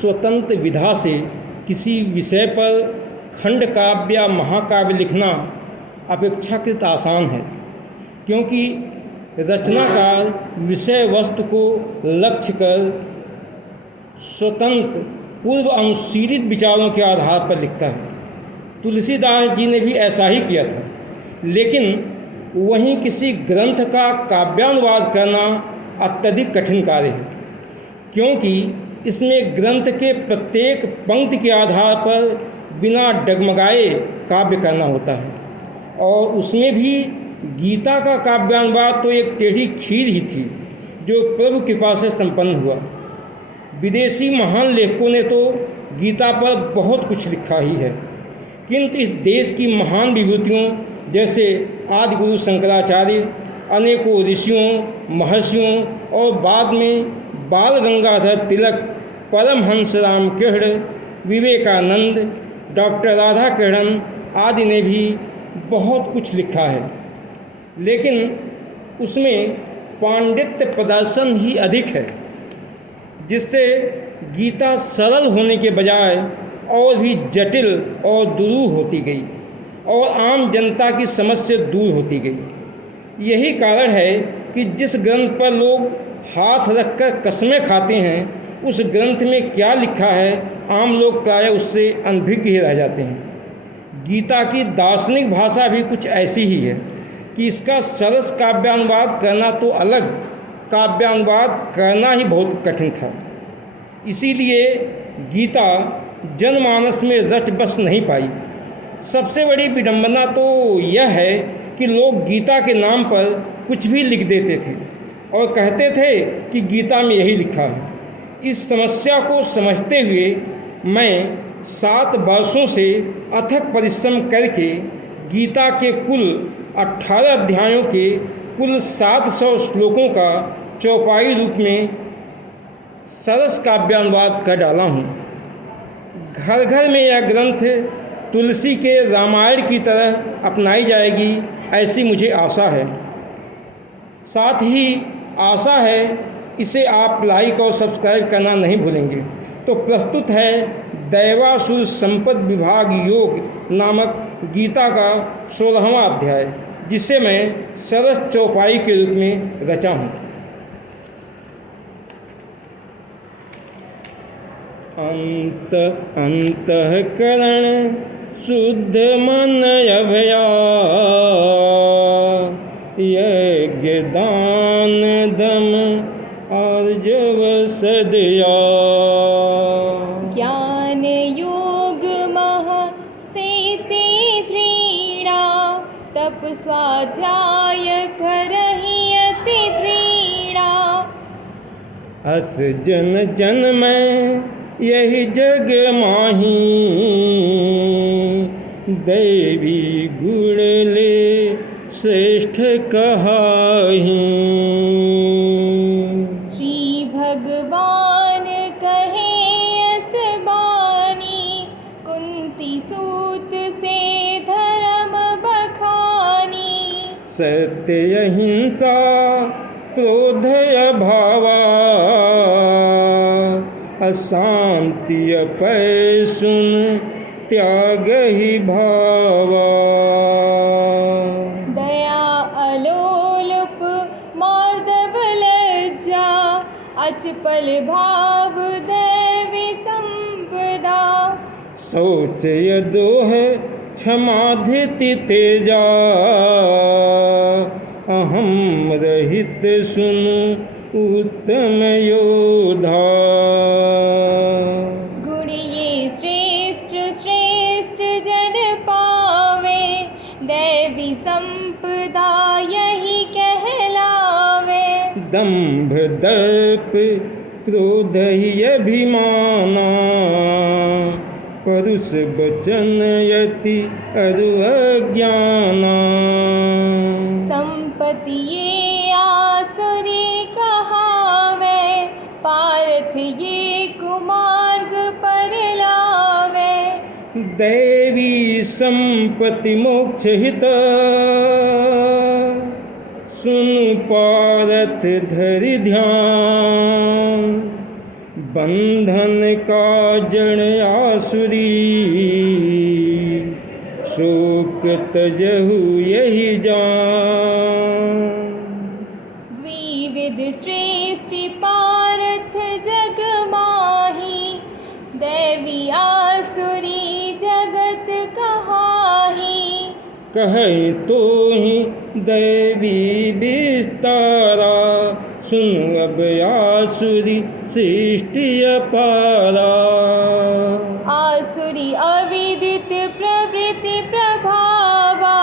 स्वतंत्र विधा से किसी विषय पर खंड काव्य या महाकाव्य लिखना अपेक्षाकृत आसान है, क्योंकि रचनाकार विषय वस्तु को लक्ष्य कर स्वतंत्र पूर्व अनुशीलित विचारों के आधार पर लिखता है। तुलसीदास जी ने भी ऐसा ही किया था, लेकिन वहीं किसी ग्रंथ का काव्यानुवाद करना अत्यधिक कठिन कार्य है, क्योंकि इसमें ग्रंथ के प्रत्येक पंक्ति के आधार पर बिना डगमगाए काव्य करना होता है। और उसमें भी गीता का काव्यानुवाद तो एक टेढ़ी खीर ही थी जो प्रभु कृपा से संपन्न हुआ। विदेशी महान लेखकों ने तो गीता पर बहुत कुछ लिखा ही है, किंतु इस देश की महान विभूतियों जैसे आदि गुरु शंकराचार्य, अनेकों ऋषियों, महर्षियों और बाद में बाल गंगाधर तिलक, परमहंस रामकृष्ण, विवेकानंद, डॉक्टर राधा कृष्णन आदि ने भी बहुत कुछ लिखा है, लेकिन उसमें पांडित्य प्रदर्शन ही अधिक है, जिससे गीता सरल होने के बजाय और भी जटिल और दुरूह होती गई और आम जनता की समझ से दूर होती गई। यही कारण है कि जिस ग्रंथ पर लोग हाथ रखकर कसमें खाते हैं, उस ग्रंथ में क्या लिखा है आम लोग प्रायः उससे अनभिज्ञ ही रह जाते हैं। गीता की दार्शनिक भाषा भी कुछ ऐसी ही है कि इसका सरस काव्यानुवाद करना तो अलग, काव्यानुवाद करना ही बहुत कठिन था। इसीलिए गीता जनमानस में रच बस नहीं पाई। सबसे बड़ी विडंबना तो यह है कि लोग गीता के नाम पर कुछ भी लिख देते थे और कहते थे कि गीता में यही लिखा है। इस समस्या को समझते हुए मैं 7 वर्षों से अथक परिश्रम करके गीता के कुल 18 अध्यायों के कुल 700 श्लोकों का चौपाई रूप में सरस काव्यानुवाद कर डाला हूँ। घर घर में यह ग्रंथ तुलसी के रामायण की तरह अपनाई जाएगी, ऐसी मुझे आशा है। साथ ही आशा है इसे आप लाइक और सब्सक्राइब करना नहीं भूलेंगे। तो प्रस्तुत है दैवासुर संपद विभाग योग नामक गीता का 16वां अध्याय, जिसे मैं सरस चौपाई के रूप में रचा हूँ। अंत अंतःकरण शुद्ध मन अभया, यज्ञ दान दम आर्जव सदया। ज्ञान योग मह स्थिति दृढ़ा, तप स्वाध्याय करहि अति दृढ़ा। अस जन जन में यही जग माही, दैवी गुण ले श्रेष्ठ कहाही। श्री भगवान कहे अस बानी, कुंती सूत से धर्म बखानी। सत्य अहिंसा क्रोध अभावा, अशांति अपै सुन त्याग ही भावा। दया अलोलुप मार्दव लज्जा, अचपल भाव दैवी संपदा। शौच यदोह क्षमा धृति तेजा, अहम रहित सुन उत्तम योधा। गुण ये श्रेष्ठ श्रेष्ठ जन पावे, दैवी संपदा यही कहलावे। दंभ दर्प क्रोध ही अभिमाना, परुष वचन यति अरु अज्ञाना। संपत्ति ये आसुरी कहावे, पार्थ ये कुमार्ग पर लावे। दैवी संपत्ति मोक्ष हित, सुन पारथ धरि ध्यान। बंधन का जड़ आसुरी, शोक तजहु यही जान। द्विविध सृष्टि पारथ जग माही, दैवी आसुरी जगत कहाही। कहे तो ही दैवी विस्तारा, सुन अब आसुरी सृष्टि अपारा। आसुरी अविदित प्रवृत्ति प्रभावा,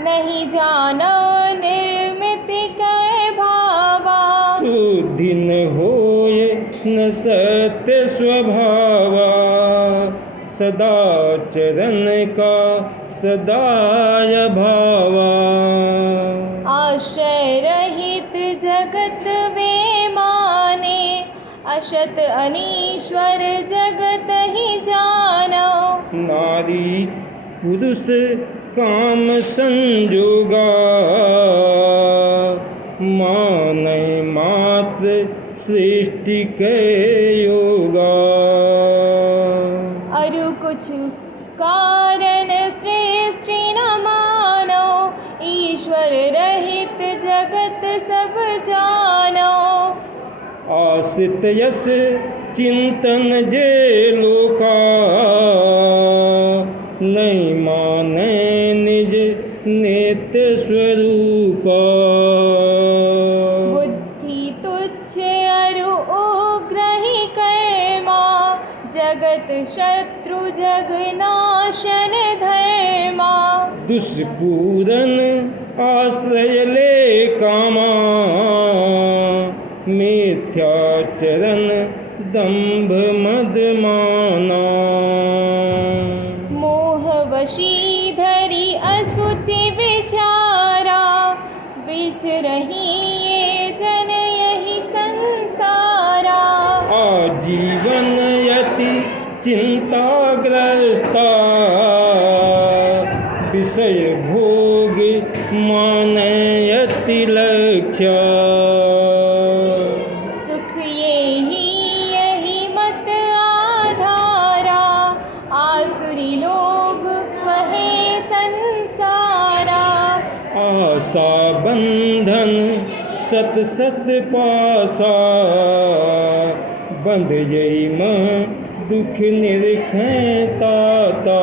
नहीं जानो निर्मित कै भावा। शुद्धि न होए न सत्य स्वभावा, सदा चरण का सदाय भावा। आश्रय रहित जगत वे माने, अशत अनीश्वर जगत ही जानो। नारी पुरुष काम संजोगा, मानै मात्र सृष्टि के योगा। अरु कुछ कारण सृष्टि न मानो, ईश्वर रहित जगत सब जानो। आश्रित यस चिंतन जे लोका, नहीं माने निज नित्य स्वरूपा। बुद्धि तुच्छ अरु उग्रहि कर्मा, जगत शत्रु जग नाशन धर्मा। दुष्पूरन आश्रय ले कामा, मिथ्याचरण दंभ मद माना। मोह वशीधरी असुचि विचारा, विचरहि ये जन यही संसारा। आजीवन यति चिंताग्रस्ता, विषय भोग मानयति लक्ष्य। सुख यही मत आधारा, आसुरी लोग कहे संसारा। आशा बंधन सत सत पासा, बंध यही मह दुख निरखें ताता।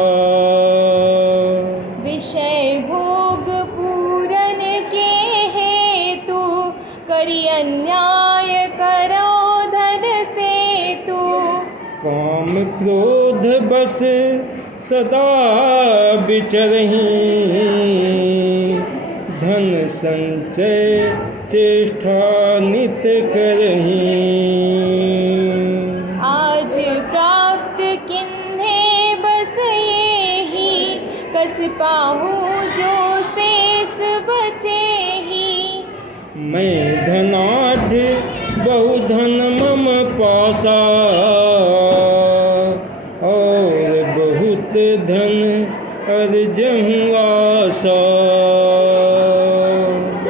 विषय भोग पूरन के हेतु, करि अन्याय करो धन से तू। काम क्रोध बस सदा विचरहीं, धन संचय चेष्टा नित करहीं। आज प्राप्त किन्हे बस यही, कस पाहूँ जो शेष बचे ही। मैं धनाढ़ बहुधन मम पासा, और बहुत धन अर्जहूँ आशा।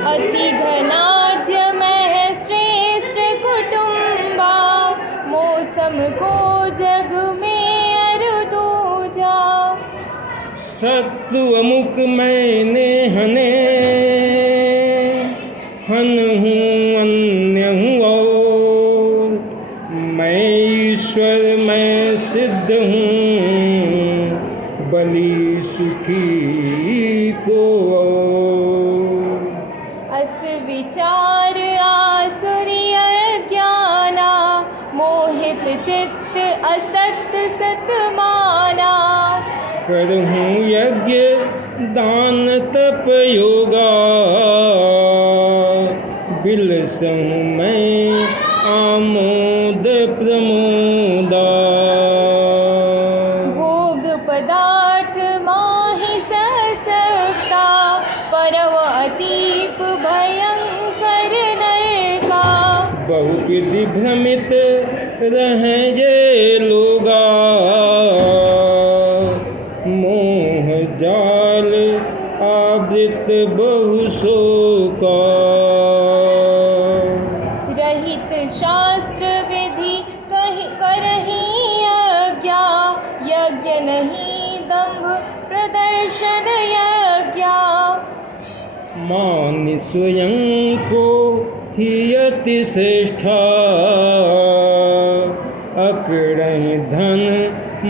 अति धनाढ्य मैं श्रेष्ठ कुटुम्बा, मौसम को जग में अरु दूजा। शत्रु अमुक मैंने हने, हन हूँ अन्य हूँ और। मैं ईश्वर मैं सिद्ध हूँ, बलि सुखी को और। अस विचार आसुरी अज्ञाना, मोहित चित्त असत सत माना। करहूँ यज्ञ दान तप योगा, बिलसहूँ मैं आमोद प्रमोदा। भोग पदार्थ माहि सकता, परव अतीप भयंकर नरका। बहुविधि भ्रमित रहें ये लोगा, मोह जाल आवृत बहु शोका। रहित शास्त्र विधि कहि स्वयं को ही अति श्रेष्ठा, अकड़हि धन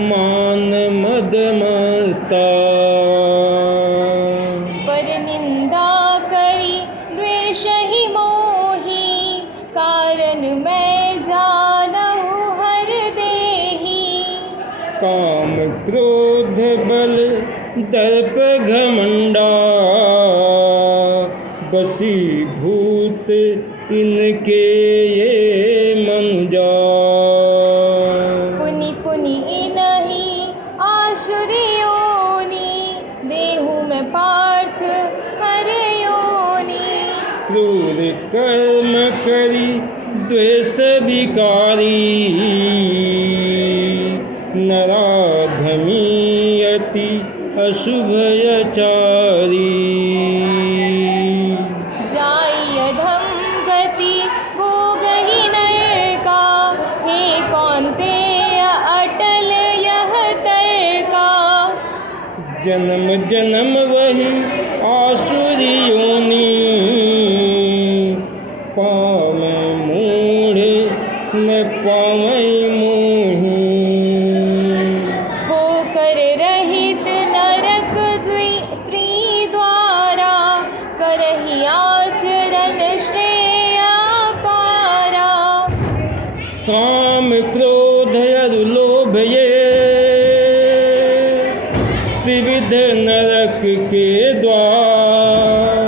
मान मद मस्ता। पर निंदा करी द्वेष ही मोही, कारण मैं जानहु हर देही। काम क्रोध बल दर्प घमंडा, बसीभूत इनके ये मनुजा। पुनि पुनि इनहि आसुरी योनि, देहु में पार्थ हर योनि। क्रूर कर्म करी द्वेष विकारी, नराधमी अति अशुभयचारी। जाई अधम गति भोगहि नरका, हे कौन्तेय अटल यह तर्का। जन्म जन्म वही आसुरी योनि, पावै मूढ़ न पावै मोहि। होकर रहित नरक त्रिद्वारा, करहि आचरण श्रेय पारा। काम क्रोध अरु लोभ ये, त्रिविध नरक के द्वार।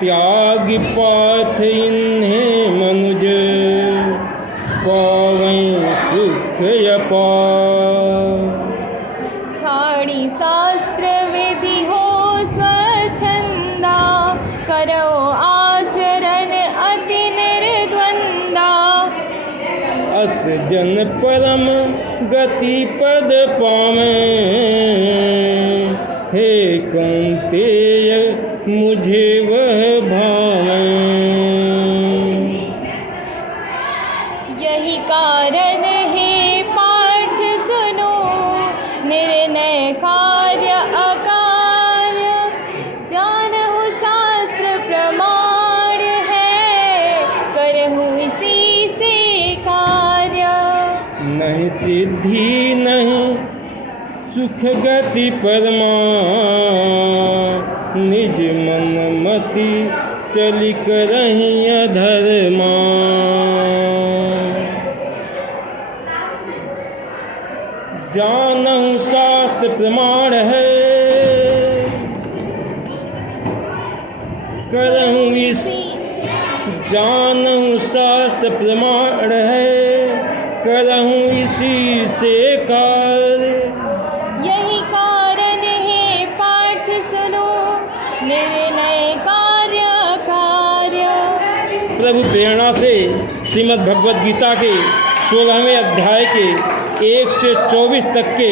त्याग पाथ इन्हें मनुज, पावै सुख अपार। छाड़ी शास्त्र विधि हो स्वच्छंदा, करो आचरण अति निर्द्वंदा। अस जन परम गति पद पावें, हे कौन्तेय मुझे वह भावें। यही कारण है पार्थ सुनो, निर्णय कार्य अकार्य। जानहु शास्त्र प्रमाण है, करहु इसी से कार्य। नहीं सिद्धि नहीं सुख गति परमा, निज मन मति चली करहि अधर्मा। जानहु शास्त्र प्रमाण है, करहु इसी। जानहु शास्त्र प्रमाण है, करहु इसी से कार्य। यही कारण है पार्थ सुनो, निर्णय कार्य कार्य। प्रभु प्रेरणा से श्रीमद् भगवद गीता के 16वें अध्याय के 1 से 24 तक के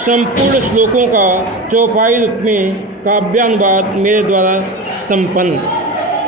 संपूर्ण श्लोकों का चौपाई रूप में काव्यानुवाद मेरे द्वारा संपन्न।